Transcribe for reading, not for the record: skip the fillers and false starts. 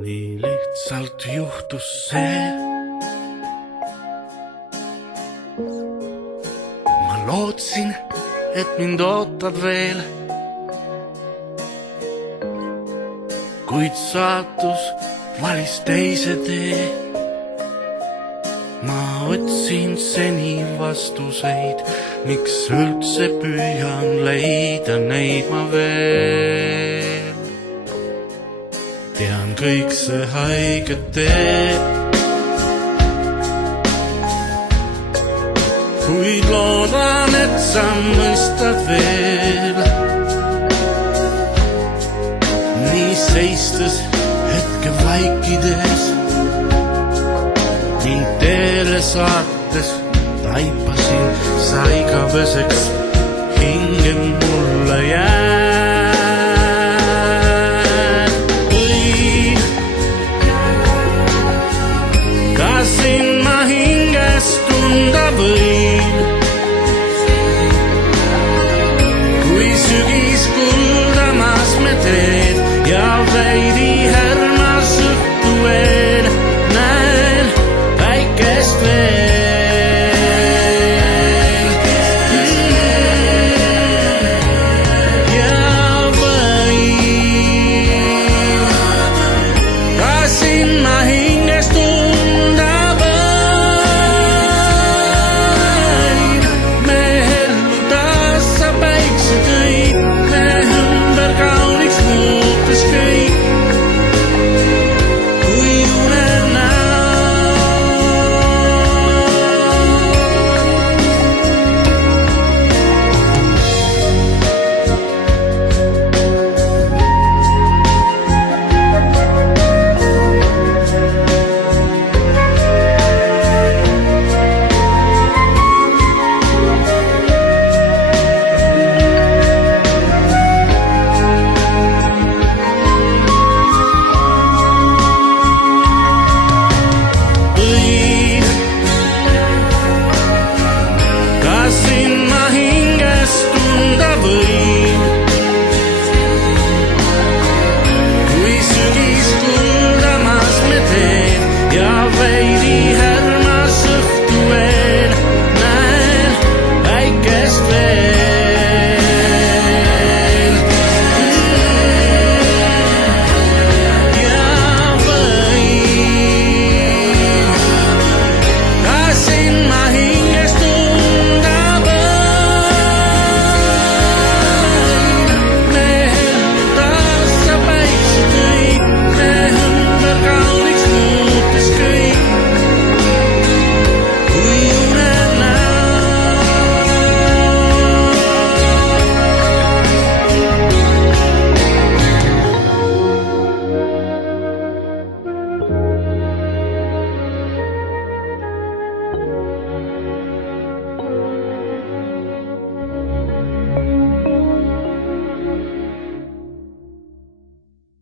Nii lihtsalt juhtus see. Ma lootsin, et mind ootad veel, kuid saatus valis teise tee. Ma otsin seni vastuseid, miks üldse püüan leida neid ma veel. Tean kõik see haiget teeb, kuid loodan, et sa mõistad veel. Nii seistes hetke vaikides, mind teele saates taipasin sa igaveseks hinge mulle jääd.